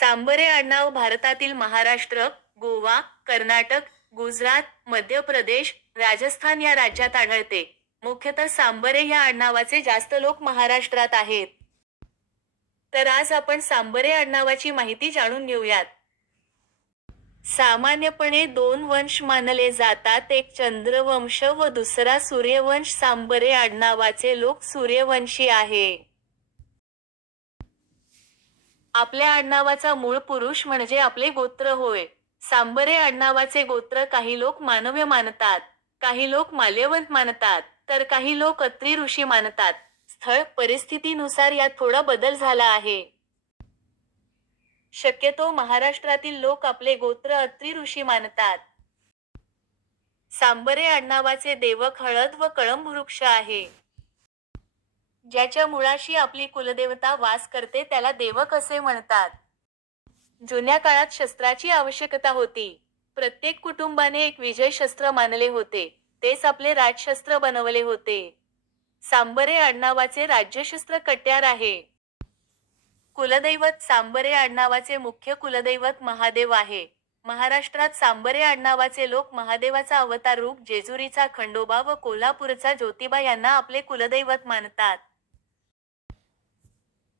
सांबरे आडनाव भारतातील महाराष्ट्र गोवा कर्नाटक गुजरात मध्य प्रदेश राजस्थान या राज्यात आढळते. मुख्यतः सांबरे या आडनावाचे जास्त लोक महाराष्ट्रात आहेत. तर आज आपण सांबरे आडनावाची माहिती जाणून घेऊयात. सामान्यपणे दोन वंश मानले जातात एक चंद्रवंश व दुसरा सूर्यवंश. सांबरे आडनावाचे लोक सूर्यवंशी आहे. आपल्या आडनावाचा मूळ पुरुष म्हणजे आपले गोत्र होय. सांबरे आडनावाचे गोत्र काही लोक मानव्य मानतात काही लोक माल्यवंत मानतात तर काही लोक अत्री ऋषी मानतात. स्थळ परिस्थितीनुसार यात थोडा बदल झाला आहे. शक्यतो महाराष्ट्रातील लोक आपले गोत्र अत्री ऋषी मानतात. सांबरे आडनावाचे देवक हळद व कळंब वृक्ष आहे. ज्याच्या मुळाशी आपली कुलदेवता वास करते त्याला देवक असे म्हणतात? जुन्या काळात शस्त्राची आवश्यकता होती. प्रत्येक कुटुंबाने एक विजय शस्त्र मानले होते. तेच आपले राजशस्त्र बनवले होते. सांबरे आडनावाचे राज्यशस्त्र कट्यार आहे. कुलदैवत सांबरे आडनावाचे मुख्य कुलदैवत महादेव आहे. महाराष्ट्रात सांबरे आडनावाचे लोक महादेवाचा अवतार रूप जेजुरीचा खंडोबा व कोल्हापूरचा ज्योतिबा यांना आपले कुलदैवत मानतात.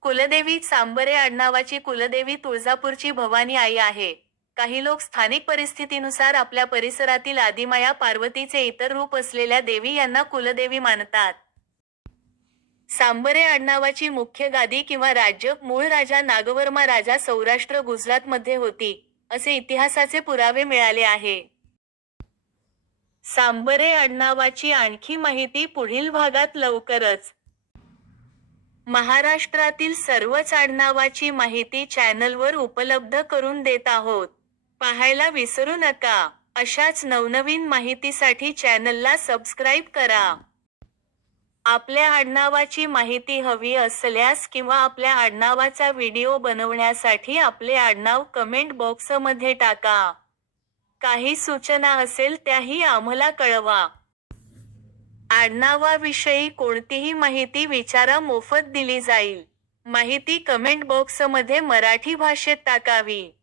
कुलदेवी सांबरे आडनावाची कुलदेवी तुळजापूरची भवानी आई आहे. काही लोक स्थानिक परिस्थितीनुसार आपल्या परिसरातील आदिमाया पार्वतीचे इतर रूप असलेल्या देवी यांना कुलदेवी मानतात. सांबरे आडनावाची मुख्य गादी किंवा राज्य मूळ राजा नागवर्मा राजा सौराष्ट्र गुजरातमध्ये होती असे इतिहासाचे पुरावे मिळाले आहे. सांबरे आडनावाची आणखी माहिती पुढील भागात लवकरच. महाराष्ट्रातील सर्वच आडनावाची माहिती चॅनलवर उपलब्ध करून देत आहोत. पाहायला विसरू नका. अशाच नवनवीन माहितीसाठी चॅनलला सबस्क्राईब करा. आपल्या आडनावाची माहिती हवी असल्यास किंवा आपल्या आडनावाचा व्हिडिओ बनवण्यासाठी आपले आडनाव कमेंट बॉक्समध्ये टाका. काही सूचना असेल त्याही आम्हाला कळवा. आडनावाविषयी कोणतीही माहिती विचारा मोफत दिली जाईल. माहिती कमेंट बॉक्समध्ये मराठी भाषेत टाकावी.